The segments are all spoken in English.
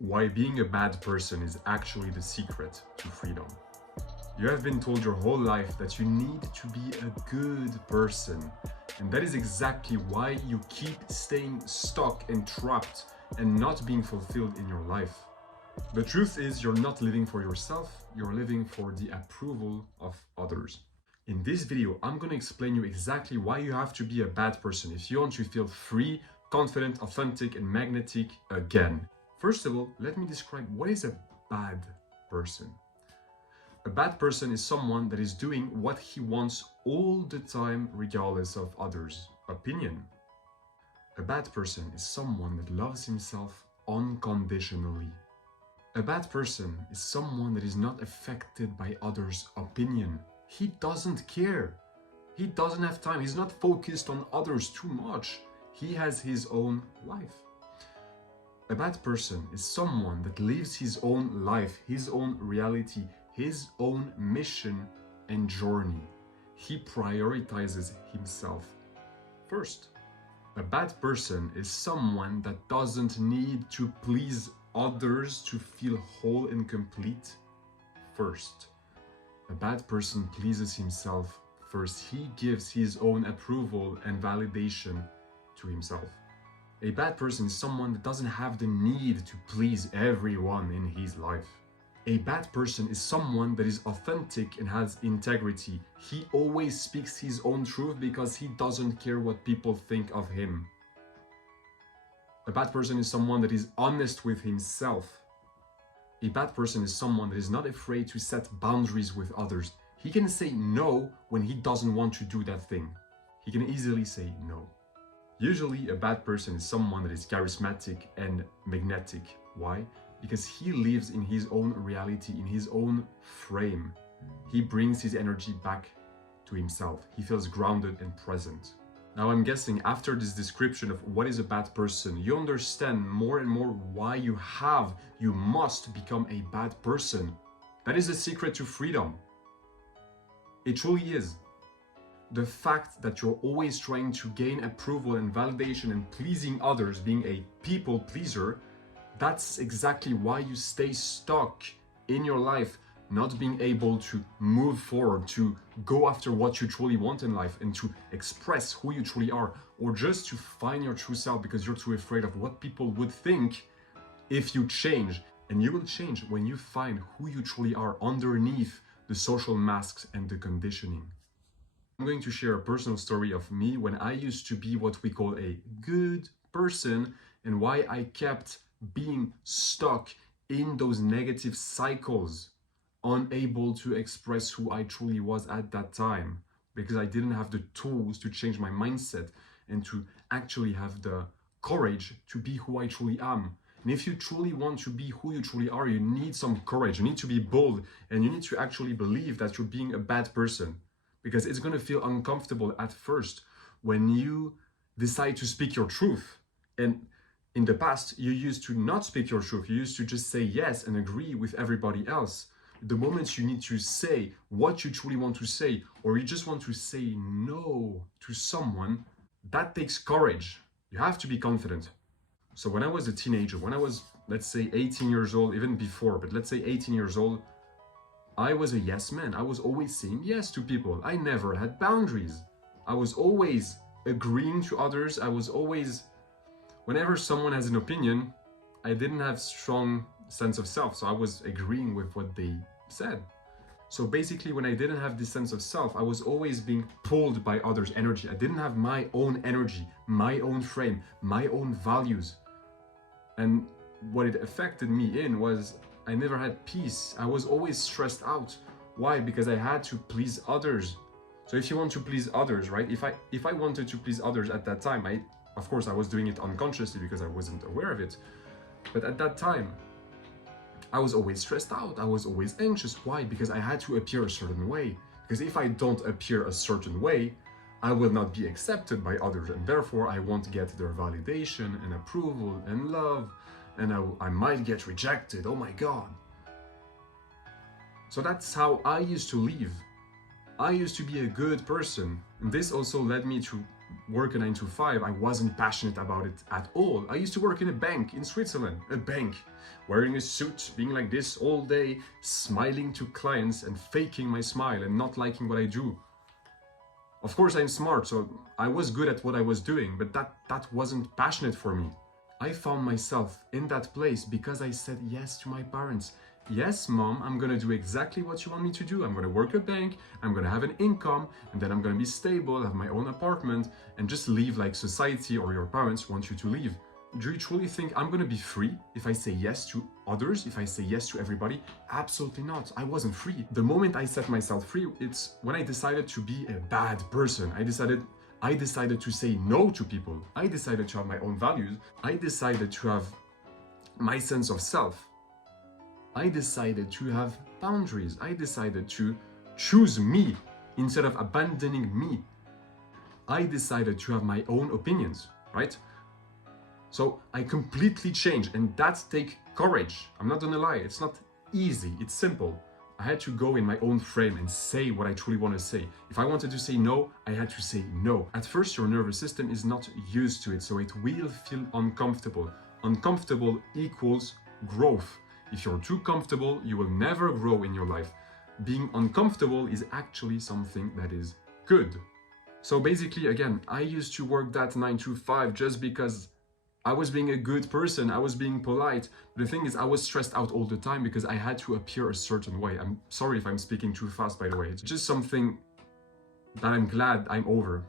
Why being a bad person is actually the secret to freedom. You have been told your whole life that you need to be a good person, and that is exactly why you keep staying stuck and trapped and not being fulfilled in your life. The truth is, you're not living for yourself, you're living for the approval of others. In this video, I'm going to explain you exactly why you have to be a bad person if you want to feel free, confident, authentic, and magnetic again. First of all, let me describe what is a bad person. A bad person is someone that is doing what he wants all the time, regardless of others' opinion. A bad person is someone that loves himself unconditionally. A bad person is someone that is not affected by others' opinion. He doesn't care. He doesn't have time. He's not focused on others too much. He has his own life. A bad person is someone that lives his own life, his own reality, his own mission and journey. He prioritizes himself first. A bad person is someone that doesn't need to please others to feel whole and complete first. A bad person pleases himself first. He gives his own approval and validation to himself. A bad person is someone that doesn't have the need to please everyone in his life. A bad person is someone that is authentic and has integrity. He always speaks his own truth because he doesn't care what people think of him. A bad person is someone that is honest with himself. A bad person is someone that is not afraid to set boundaries with others. He can say no when he doesn't want to do that thing. He can easily say no. Usually, a bad person is someone that is charismatic and magnetic. Why? Because he lives in his own reality, in his own frame. He brings his energy back to himself. He feels grounded and present. Now, I'm guessing after this description of what is a bad person, you understand more and more why you must become a bad person. That is the secret to freedom. It truly is. The fact that you're always trying to gain approval and validation and pleasing others, being a people pleaser, that's exactly why you stay stuck in your life, not being able to move forward, to go after what you truly want in life and to express who you truly are, or just to find your true self because you're too afraid of what people would think if you change. And you will change when you find who you truly are underneath the social masks and the conditioning. I'm going to share a personal story of me when I used to be what we call a good person and why I kept being stuck in those negative cycles, unable to express who I truly was at that time because I didn't have the tools to change my mindset and to actually have the courage to be who I truly am. And if you truly want to be who you truly are, you need some courage. You need to be bold and you need to actually believe that you're being a bad person. Because it's going to feel uncomfortable at first when you decide to speak your truth. And in the past, you used to not speak your truth. You used to just say yes and agree with everybody else. The moment you need to say what you truly want to say, or you just want to say no to someone, that takes courage. You have to be confident. So when I was a teenager, when I was, let's say 18 years old, even before, but let's say 18 years old, I was a yes man. I was always saying yes to people. I never had boundaries. I was always agreeing to others. I was always, whenever someone has an opinion, I didn't have strong sense of self. So I was agreeing with what they said. So basically, when I didn't have this sense of self, I was always being pulled by others' energy. I didn't have my own energy, my own frame, my own values. And what it affected me in was I never had peace. I was always stressed out. Why? Because I had to please others. So if you want to please others, right? If I wanted to please others at that time, of course I was doing it unconsciously because I wasn't aware of it. But at that time, I was always stressed out. I was always anxious. Why? Because I had to appear a certain way. Because if I don't appear a certain way, I will not be accepted by others, and therefore I won't get their validation and approval and love. And I might get rejected. Oh my God. So that's how I used to live. I used to be a good person. And this also led me to work a 9 to 5, I wasn't passionate about it at all. I used to work in a bank in Switzerland, a bank, wearing a suit, being like this all day, smiling to clients and faking my smile and not liking what I do. Of course, I'm smart, so I was good at what I was doing, but that wasn't passionate for me. I found myself in that place because I said yes to my parents. Yes, mom, I'm gonna do exactly what you want me to do. I'm gonna work a bank, I'm gonna have an income, and then I'm gonna be stable, have my own apartment, and just live like society or your parents want you to live. Do you truly think I'm gonna be free if I say yes to others, if I say yes to everybody? Absolutely not. I wasn't free. The moment I set myself free, it's when I decided to be a bad person. I decided to say no to people. I decided to have my own values. I decided to have my sense of self. I decided to have boundaries. I decided to choose me instead of abandoning me. I decided to have my own opinions, right? So I completely changed, and that takes courage. I'm not gonna lie, it's not easy, it's simple. I had to go in my own frame and say what I truly want to say. If I wanted to say no, I had to say no. At first, your nervous system is not used to it, so it will feel uncomfortable. Uncomfortable equals growth. If you're too comfortable, you will never grow in your life. Being uncomfortable is actually something that is good. So basically, again, I used to work that 9 to 5 just because I was being a good person, I was being polite. But the thing is, I was stressed out all the time because I had to appear a certain way. I'm sorry if I'm speaking too fast, by the way. It's just something that I'm glad I'm over.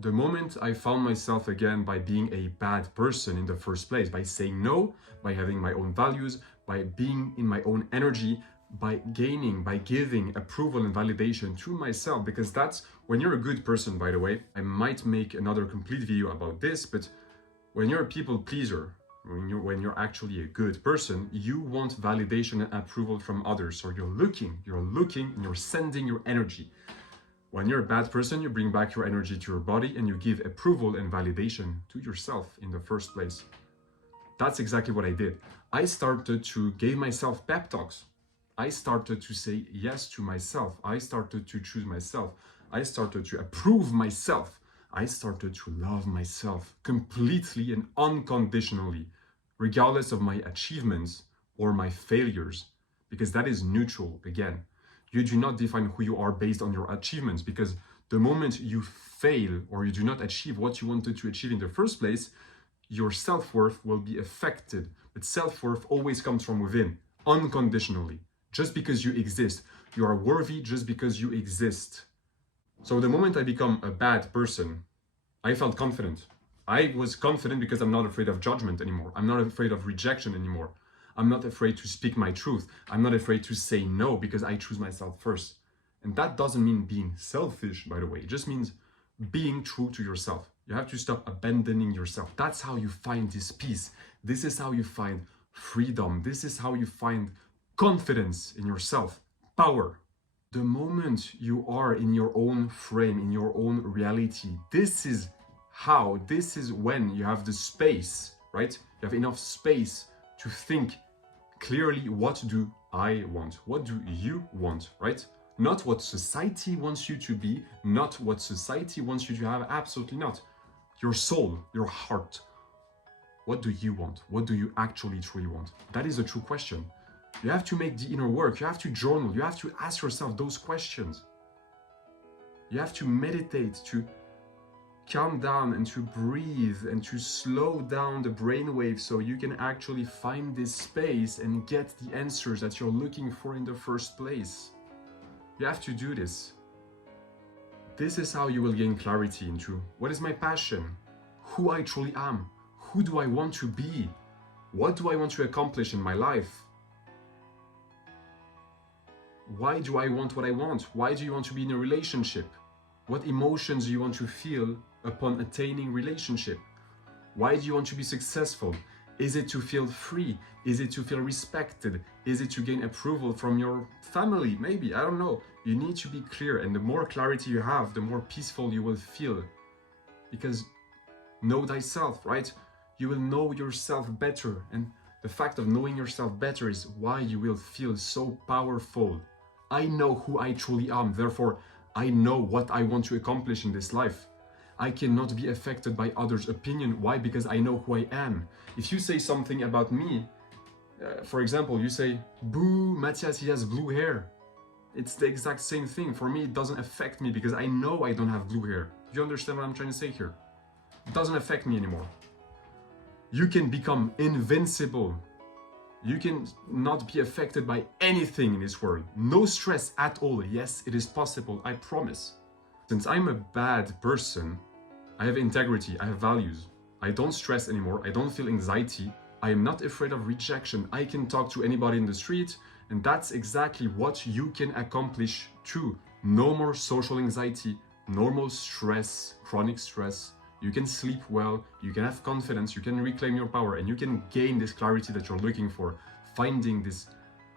The moment I found myself again by being a bad person in the first place, by saying no, by having my own values, by being in my own energy, by giving approval and validation to myself, because that's when you're a good person, by the way. I might make another complete video about this, but when you're a people pleaser, when you're actually a good person, you want validation and approval from others. So you're looking, and you're sending your energy. When you're a bad person, you bring back your energy to your body and you give approval and validation to yourself in the first place. That's exactly what I did. I started to give myself pep talks. I started to say yes to myself. I started to choose myself. I started to approve myself. I started to love myself completely and unconditionally, regardless of my achievements or my failures, because that is neutral again. You do not define who you are based on your achievements, because the moment you fail or you do not achieve what you wanted to achieve in the first place, your self-worth will be affected. But self-worth always comes from within, unconditionally. Just because you exist, you are worthy just because you exist. So the moment I become a bad person, I felt confident. I was confident because I'm not afraid of judgment anymore. I'm not afraid of rejection anymore. I'm not afraid to speak my truth. I'm not afraid to say no because I choose myself first. And that doesn't mean being selfish, by the way. It just means being true to yourself. You have to stop abandoning yourself. That's how you find this peace. This is how you find freedom. This is how you find confidence in yourself, power. The moment you are in your own frame, in your own reality, this is when you have the space, right? You have enough space to think clearly, what do I want? What do you want, right? Not what society wants you to be, not what society wants you to have, absolutely not. Your soul, your heart. What do you want? What do you actually truly want? That is a true question. You have to make the inner work. You have to journal. You have to ask yourself those questions. You have to meditate, to calm down and to breathe and to slow down the brainwaves so you can actually find this space and get the answers that you're looking for in the first place. You have to do this. This is how you will gain clarity into what is my passion, who I truly am, who do I want to be, what do I want to accomplish in my life. Why do I want what I want? Why do you want to be in a relationship? What emotions do you want to feel upon attaining relationship? Why do you want to be successful? Is it to feel free? Is it to feel respected? Is it to gain approval from your family? Maybe, I don't know. You need to be clear, and the more clarity you have, the more peaceful you will feel. Because know thyself, right? You will know yourself better, and the fact of knowing yourself better is why you will feel so powerful. I know who I truly am, therefore I know what I want to accomplish in this life. I cannot be affected by others' opinion. Why? Because I know who I am. If you say something about me, for example, you say, boo, Matthias, he has blue hair. It's the exact same thing. For me, it doesn't affect me because I know I don't have blue hair. You understand what I'm trying to say here? It doesn't affect me anymore. You can become invincible. You can not be affected by anything in this world. No stress at all. Yes, it is possible, I promise. Since I'm a bad person, I have integrity, I have values. I don't stress anymore, I don't feel anxiety. I am not afraid of rejection. I can talk to anybody in the street, and that's exactly what you can accomplish too. No more social anxiety, no more stress, chronic stress. You can sleep well, you can have confidence, you can reclaim your power, and you can gain this clarity that you're looking for, finding this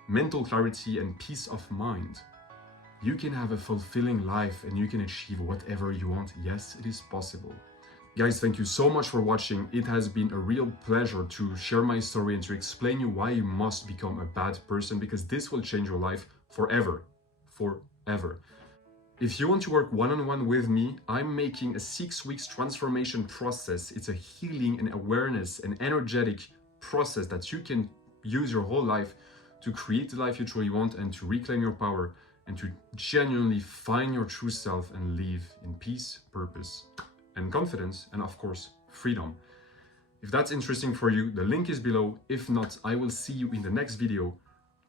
mental clarity and peace of mind. You can have a fulfilling life and you can achieve whatever you want. Yes, it is possible. Guys, thank you so much for watching. It has been a real pleasure to share my story and to explain you why you must become a bad person, because this will change your life forever. Forever. If you want to work one-on-one with me, I'm making a 6 weeks transformation process. It's a healing and awareness and energetic process that you can use your whole life to create the life you truly want and to reclaim your power and to genuinely find your true self and live in peace, purpose, and confidence, and of course, freedom. If that's interesting for you, the link is below. If not, I will see you in the next video.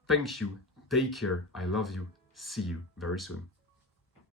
Thank you. Take care. I love you. See you very soon.